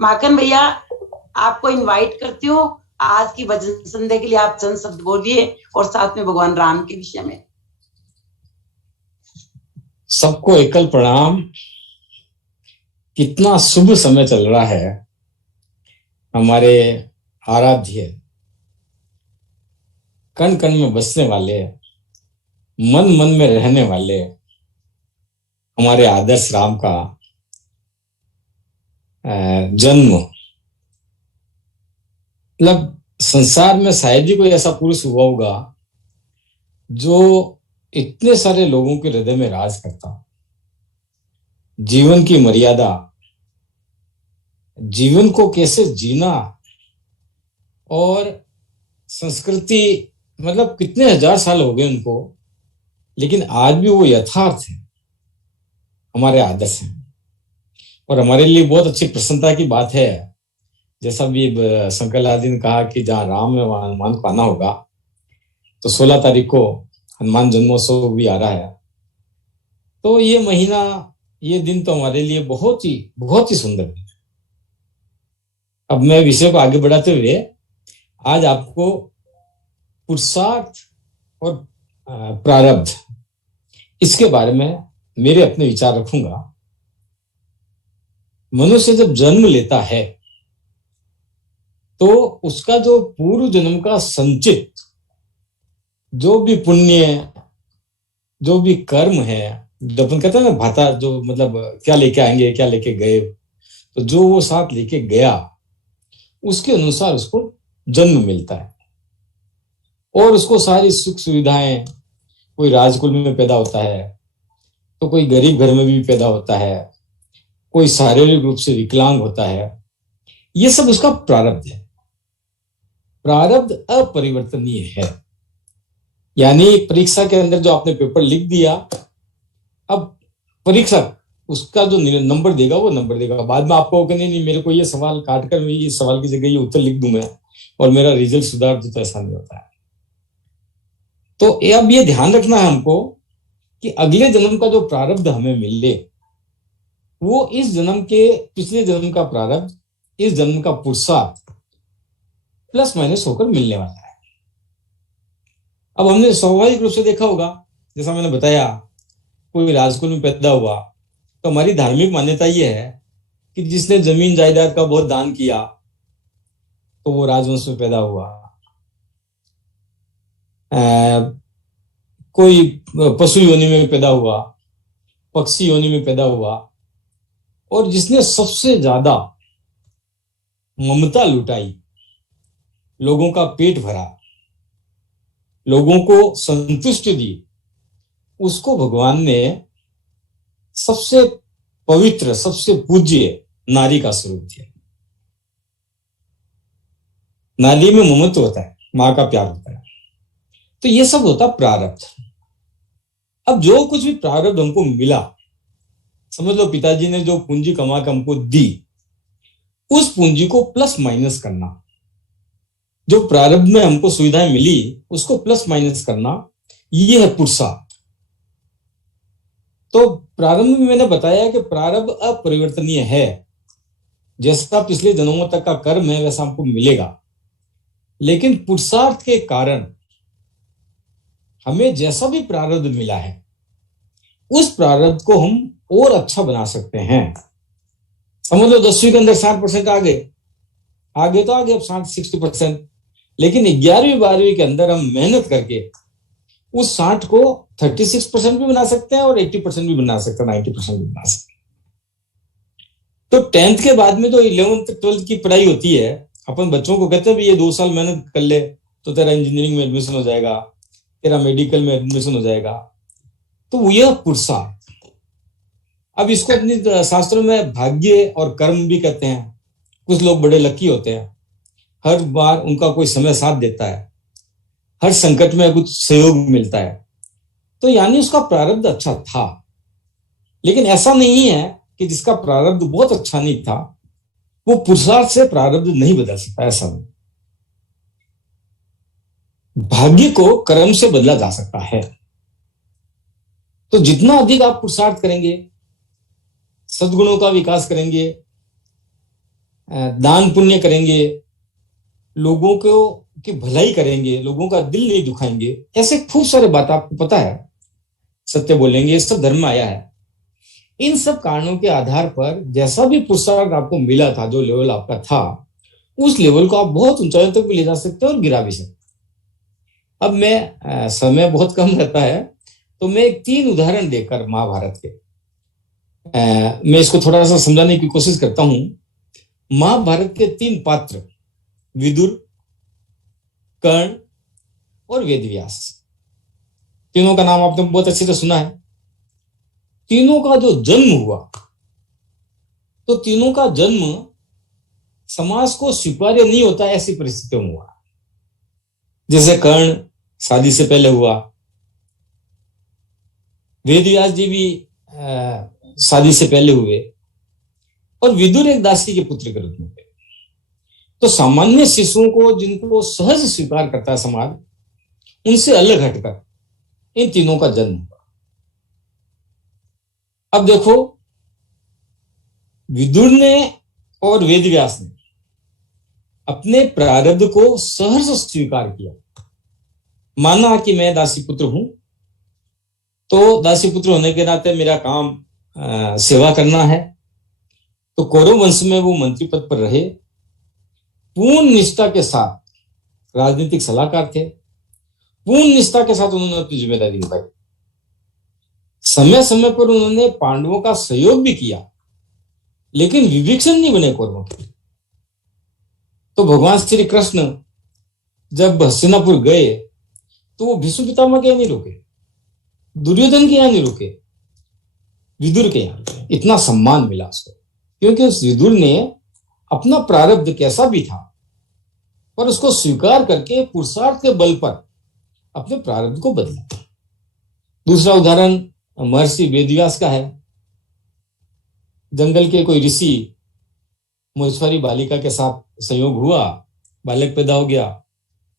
माखन भैया, आपको इनवाइट करती हूँ आज की भजन संध्या के लिए। आप चंद शब्द बोलिए और साथ में भगवान राम के विषय में। सबको एकल प्रणाम। कितना शुभ समय चल रहा है। हमारे आराध्य, कण कण में बसने वाले, मन मन में रहने वाले हमारे आदर्श राम का जन्म। मतलब संसार में शायद ही कोई ऐसा पुरुष हुआ होगा जो इतने सारे लोगों के हृदय में राज करता। जीवन की मर्यादा, जीवन को कैसे जीना और संस्कृति, मतलब कितने हजार साल हो गए उनको, लेकिन आज भी वो यथार्थ है, हमारे आदर्श हैं। और हमारे लिए बहुत अच्छी प्रसन्नता की बात है, जैसा भी शंकर लाल जी ने कहा कि जहाँ राम है वहां हनुमान को आना होगा। तो 16 तारीख को हनुमान जन्मोत्सव भी आ रहा है। तो ये महीना, ये दिन तो हमारे लिए बहुत ही सुंदर है। अब मैं विषय को आगे बढ़ाते हुए आज आपको पुरुषार्थ और प्रारब्ध, इसके बारे में मेरे अपने विचार रखूंगा। मनुष्य जब जन्म लेता है तो उसका जो पूर्व जन्म का संचित जो भी पुण्य, जो भी कर्म है, जब अपन कहते हैं ना भाता, जो मतलब क्या लेके आएंगे क्या लेके गए, तो जो वो साथ लेके गया उसके अनुसार उसको जन्म मिलता है। और उसको सारी सुख सुविधाएं, कोई राजकुल में पैदा होता है तो कोई गरीब घर में भी पैदा होता है, कोई शारीरिक रूप से विकलांग होता है। ये सब उसका प्रारब्ध है। प्रारब्ध अपरिवर्तनीय है। यानी परीक्षा के अंदर जो आपने पेपर लिख दिया, अब परीक्षक उसका जो नंबर देगा वो नंबर देगा। बाद में आपको नहीं नहीं मेरे को ये सवाल काट कर मैं ये सवाल की जगह ये उत्तर लिख दूं मैं और मेरा रिजल्ट सुधार दूं, तो ऐसा नहीं होता है। तो अब ये ध्यान रखना है हमको कि अगले जन्म का जो प्रारब्ध हमें मिले वो इस जन्म के पिछले जन्म का प्रारब्ध, इस जन्म का पुरुषार्थ प्लस माइनस होकर मिलने वाला है। अब हमने स्वाभाविक रूप से देखा होगा, जैसा मैंने बताया, कोई राजकुल में पैदा हुआ तो हमारी धार्मिक मान्यता यह है कि जिसने जमीन जायदाद का बहुत दान किया तो वो राजवंश में पैदा हुआ। कोई पशु योनि में पैदा हुआ, पक्षी योनि में पैदा हुआ, और जिसने सबसे ज्यादा ममता लुटाई, लोगों का पेट भरा, लोगों को संतुष्टि दी, उसको भगवान ने सबसे पवित्र, सबसे पूज्य नारी का स्वरूप दिया। नारी में ममत्व होता है, मां का प्यार होता है। तो ये सब होता प्रारब्ध। अब जो कुछ भी प्रारब्ध हमको मिला, समझ लो पिताजी ने जो पूंजी कमा के हमको दी, उस पूंजी को प्लस माइनस करना, जो प्रारब्ध में हमको सुविधाएं मिली उसको प्लस माइनस करना, ये है पुरुषार्थ। तो प्रारंभ में मैंने बताया कि प्रारब्ध अपरिवर्तनीय है। जैसा पिछले जन्मों तक का कर्म है वैसा हमको मिलेगा, लेकिन पुरुषार्थ के कारण हमें जैसा भी प्रारब्ध मिला है उस प्रारब्ध को हम और अच्छा बना सकते हैं। समझ लो 10वीं के अंदर 60% आ गए, आगे तो आगे अब 60% लेकिन 11वीं 12वीं के अंदर हम मेहनत करके उस 60 को 36% भी बना सकते हैं और 80% भी बना सकते हैं, 90% भी बना सकते हैं। तो 10th के बाद में जो 11th 12th की पढ़ाई होती है, अपन बच्चों को कहते हैं भी ये 2 साल मेहनत कर ले तो तेरा इंजीनियरिंग में एडमिशन हो जाएगा, तेरा मेडिकल में एडमिशन हो जाएगा। तो यह पुरुषार्थ, अब इसको अपनी शास्त्रों में भाग्य और कर्म भी कहते हैं। कुछ लोग बड़े लकी होते हैं, हर बार उनका कोई समय साथ देता है, हर संकट में कुछ सहयोग मिलता है, तो यानी उसका प्रारब्ध अच्छा था। लेकिन ऐसा नहीं है कि जिसका प्रारब्ध बहुत अच्छा नहीं था वो पुरुषार्थ से प्रारब्ध नहीं बदल सकता, ऐसा नहीं। भाग्य को कर्म से बदला जा सकता है। तो जितना अधिक आप पुरुषार्थ करेंगे, सद्गुणों का विकास करेंगे, दान पुण्य करेंगे, लोगों को की भलाई करेंगे, लोगों का दिल नहीं दुखाएंगे, ऐसे खूब सारे बात आपको पता है, सत्य बोलेंगे, ये सब धर्म में आया है। इन सब कारणों के आधार पर जैसा भी पुरुषार्थ आपको मिला था, जो लेवल आपका था, उस लेवल को आप बहुत ऊंचाई तक भी ले जा सकते हैं और गिरा भी सकते हैं। अब मैं समय बहुत कम रहता है, तो मैं एक 3 उदाहरण देकर महाभारत के मैं इसको थोड़ा सा समझाने की कोशिश करता हूं। महाभारत के 3 पात्र, विदुर, कर्ण और वेदव्यास, तीनों का नाम आपने बहुत अच्छे से सुना है। तीनों का जो जन्म हुआ, तो तीनों का जन्म समाज को स्वीकार्य नहीं होता ऐसी परिस्थितियों में हुआ। जैसे कर्ण शादी से पहले हुआ, वेदव्यास जी भी शादी से पहले हुए, और विदुर एक दासी के पुत्र के रूप में हुए। तो सामान्य शिशुओं को, जिनको सहज स्वीकार करता है समाज, उनसे अलग हटकर इन तीनों का जन्म हुआ। अब देखो, विदुर ने और वेदव्यास ने अपने प्रारब्ध को सहर्ष स्वीकार किया। माना कि मैं दासी पुत्र हूं, तो दासी पुत्र होने के नाते मेरा काम सेवा करना है। तो कौरव वंश में वो मंत्री पद पर रहे, पूर्ण निष्ठा के साथ राजनीतिक सलाहकार थे, पूर्ण निष्ठा के साथ उन्होंने अपनी जिम्मेदारी निभाई। समय समय पर उन्होंने पांडवों का सहयोग भी किया, लेकिन विभीषण नहीं बने कौरवों के। तो भगवान श्री कृष्ण जब हस्तिनापुर गए, तो वो भीष्म पितामह के यहाँ नहीं रुके, दुर्योधन के यहाँ नहीं रुके, विदुर के यहाँ। इतना सम्मान मिला उसको, क्योंकि उस विदुर ने अपना प्रारब्ध कैसा भी था, पर उसको स्वीकार करके पुरुषार्थ के बल पर अपने प्रारब्ध को बदला। दूसरा उदाहरण महर्षि वेदव्यास का है। जंगल के कोई ऋषि महेश्वरी बालिका के साथ संयोग हुआ, बालक पैदा हो गया,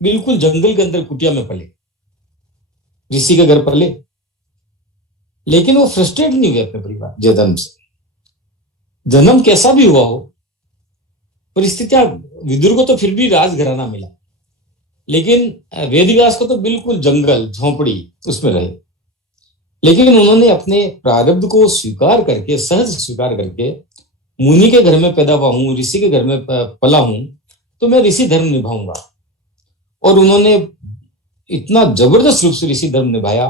बिल्कुल जंगल के अंदर कुटिया में पले, ऋषि के घर पले, लेकिन वो फ्रस्ट्रेट नहीं हुए अपने परिवार जन्म से। जन्म कैसा भी हुआ हो, परिस्थितियां, विदुर को तो फिर भी राजघराना मिला, लेकिन वेदव्यास को तो बिल्कुल जंगल झोंपड़ी उसमें रहे। लेकिन उन्होंने अपने प्रारब्ध को स्वीकार करके, सहज स्वीकार करके, मुनि के घर में पैदा हुआ हूं, ऋषि के घर में पला हूं, तो मैं ऋषि धर्म निभाऊंगा। और उन्होंने इतना जबरदस्त रूप से ऋषि धर्म निभाया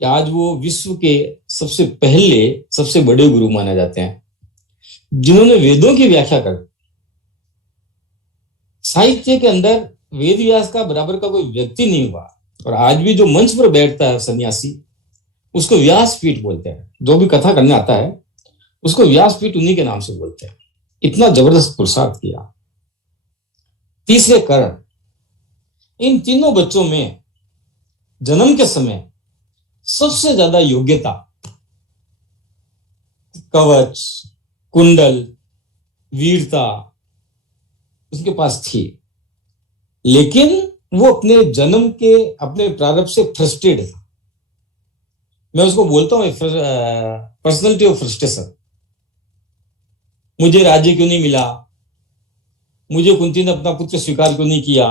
कि आज वो विश्व के सबसे पहले, सबसे बड़े गुरु माने जाते हैं, जिन्होंने वेदों की व्याख्या कर। साहित्य के अंदर वेदव्यास का बराबर का कोई व्यक्ति नहीं हुआ। और आज भी जो मंच पर बैठता है सन्यासी, उसको व्यासपीठ बोलते हैं। जो भी कथा करने आता है, उसको व्यासपीठ उन्हीं के नाम से बोलते हैं। इतना जबरदस्त पुरुषार्थ किया। तीसरे कर्ण, इन तीनों बच्चों में जन्म के समय सबसे ज्यादा योग्यता कवच, कुंडल, वीरता उसके पास थी, लेकिन वो अपने जन्म के, अपने प्रारब्ध से फ्रस्ट्रेट था। मैं उसको बोलता हूं पर्सनैलिटी ऑफ फ्रस्ट्रेशन। मुझे राज्य क्यों नहीं मिला, मुझे कुंती ने अपना पुत्र स्वीकार क्यों नहीं किया।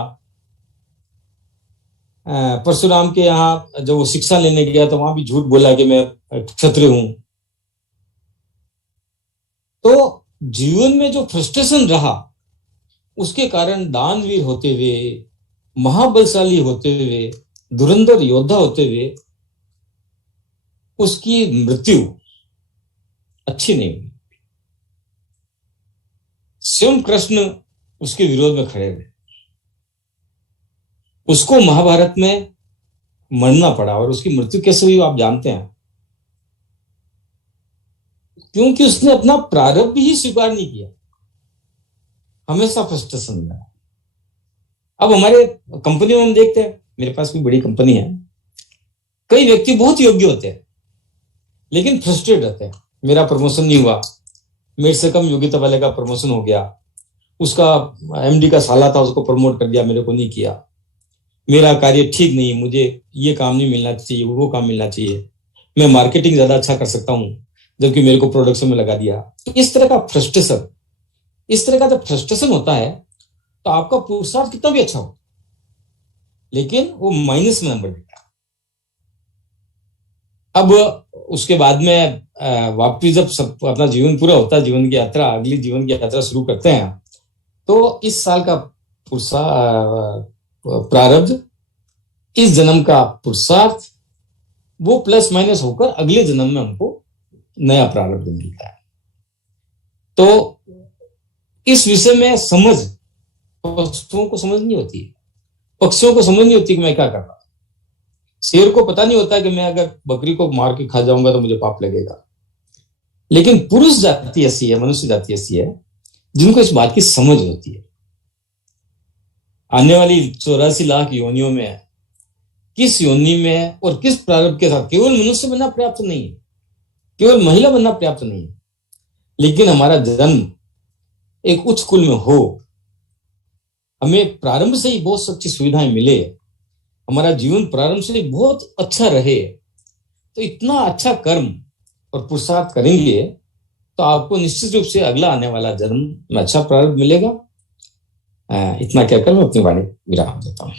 परशुराम के यहाँ जब वो शिक्षा लेने गया, तो वहां भी झूठ बोला कि मैं क्षत्रिय हूं। तो जीवन में जो फ्रस्ट्रेशन रहा, उसके कारण दानवीर होते हुए, महाबलशाली होते हुए, धुरंधर योद्धा होते हुए उसकी मृत्यु अच्छी नहीं हुई। स्वयं कृष्ण उसके विरोध में खड़े हुए, उसको महाभारत में मरना पड़ा। और उसकी मृत्यु कैसे हुई आप जानते हैं, क्योंकि उसने अपना प्रारब्ध ही स्वीकार नहीं किया, हमेशा फ्रस्ट्रेशन में। अब हमारे कंपनी में हम देखते हैं, मेरे पास भी बड़ी कंपनी है, कई व्यक्ति बहुत योग्य होते हैं, लेकिन फ्रस्ट्रेट रहते हैं। मेरा प्रमोशन नहीं हुआ, मेरे से कम योग्यता वाले का प्रमोशन हो गया, उसका एमडी का साला था, उसको प्रमोट कर दिया, मेरे को नहीं किया, मेरा कार्य ठीक नहीं, मुझे ये काम नहीं मिलना चाहिए, वो काम मिलना चाहिए, मैं मार्केटिंग ज्यादा अच्छा कर सकता हूँ, जबकि मेरे को प्रोडक्शन में लगा दिया। तो इस तरह का फ्रस्ट्रेशन इस तरह का जब फ्रस्ट्रेशन होता है तो आपका पुरुषार्थ कितना भी अच्छा हो, लेकिन वो माइनस में नंबर देता है। अब उसके बाद में वापिस जब सब अपना जीवन पूरा होता है, जीवन की यात्रा, अगली जीवन की यात्रा शुरू करते हैं, तो इस साल का प्रारब्ध, इस जन्म का पुरुषार्थ, वो प्लस माइनस होकर अगले जन्म में हमको नया प्रारब्ध मिलता है। तो इस विषय में समझ पशुओं को समझ नहीं होती है, पक्षियों को समझ नहीं होती कि मैं क्या कर रहा हूं। शेर को पता नहीं होता कि मैं अगर बकरी को मार के खा जाऊंगा तो मुझे पाप लगेगा। लेकिन पुरुष जाति ऐसी है, मनुष्य जाति ऐसी है जिनको इस बात की समझ होती है। आने वाली 84 लाख योनियों में किस योनि में और किस प्रारब्ध के साथ केवल मनुष्य बनना पर्याप्त नहीं है, केवल महिला बनना पर्याप्त नहीं है, लेकिन हमारा जन्म एक उच्च कुल में हो, हमें प्रारंभ से ही बहुत अच्छी सुविधाएं मिले, हमारा जीवन प्रारंभ से ही बहुत अच्छा रहे, तो इतना अच्छा कर्म और पुरुषार्थ करेंगे तो आपको निश्चित रूप से अगला आने वाला जन्म में अच्छा प्रारब्ध मिलेगा। इतना कहकर मैं अपनी वाणी विराम देता हूँ।